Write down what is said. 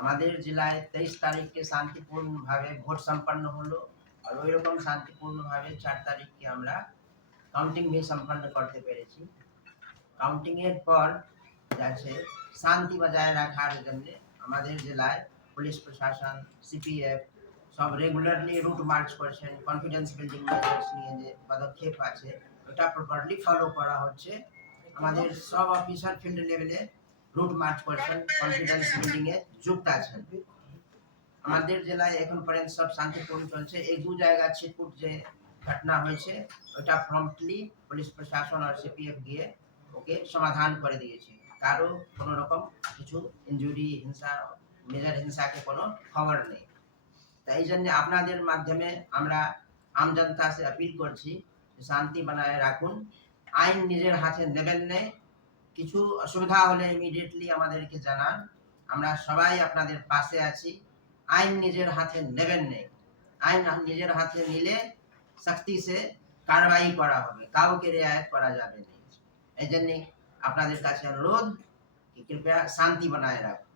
আমাদের জেলায় 23 তারিখকে শান্তিপূর্ণভাবে ভোট সম্পন্ন হলো আর ওই রকম শান্তিপূর্ণভাবে 4 তারিখকে আমরা কাউন্টিং भी সম্পন্ন করতে পেরেছি। কাউন্টিং এর পর যাচ্ছে শান্তি বজায় রাখার জন্য আমাদের জেলায় পুলিশ প্রশাসন সিপিএফ সব রেগুলারলি রুট মার্চ করছেন, কনফিডেন্স বিল্ডিং মেজার্স নিয়ে যে পদক্ষেপ আছে ওটা প্রপারলি ফলো করা হচ্ছে। আমাদের সব অফিসার ফিল্ড লেভেলে রুট মার্চ করছেন, কনফিডেন্স বিল্ডিং এ যুক্ত আছেন। আমাদের জেলায় এখন পর্যন্ত সব শান্তিপূর্ণ চলছে। এই দু জায়গা ছিটপুট যে ঘটনা হয়েছে ওটা প্রম্পটলি পুলিশ প্রশাসন আর সিপিএফ গিয়ে ওকে সমাধান করে দিয়েছে। কারো কোনো রকম কিছু ইনজুরি হিংসা মেজর হিংসাকে কোনো খবর নেই। তাই জন্য আপনাদের মাধ্যমে আমরা আম জনতা সে আপিল করছি শান্তি বানায় রাখুন, আইন নিজের হাতে নেবেন না। কিছু অসুবিধা হলে ইমিডিয়েটলি আমাদেরকে জানান, আমরা সবাই আপনাদের পাশে আছি। আইন নিজের হাতে নেবেন না, আইন নিজের হাতে নিলে সख्ती से কারবাই করা হবে, কাউকে রেয়াত করা যাবে না। এই জন্য আপনাদের কাছে অনুরোধ कि कृपया शांति बनाए रखें।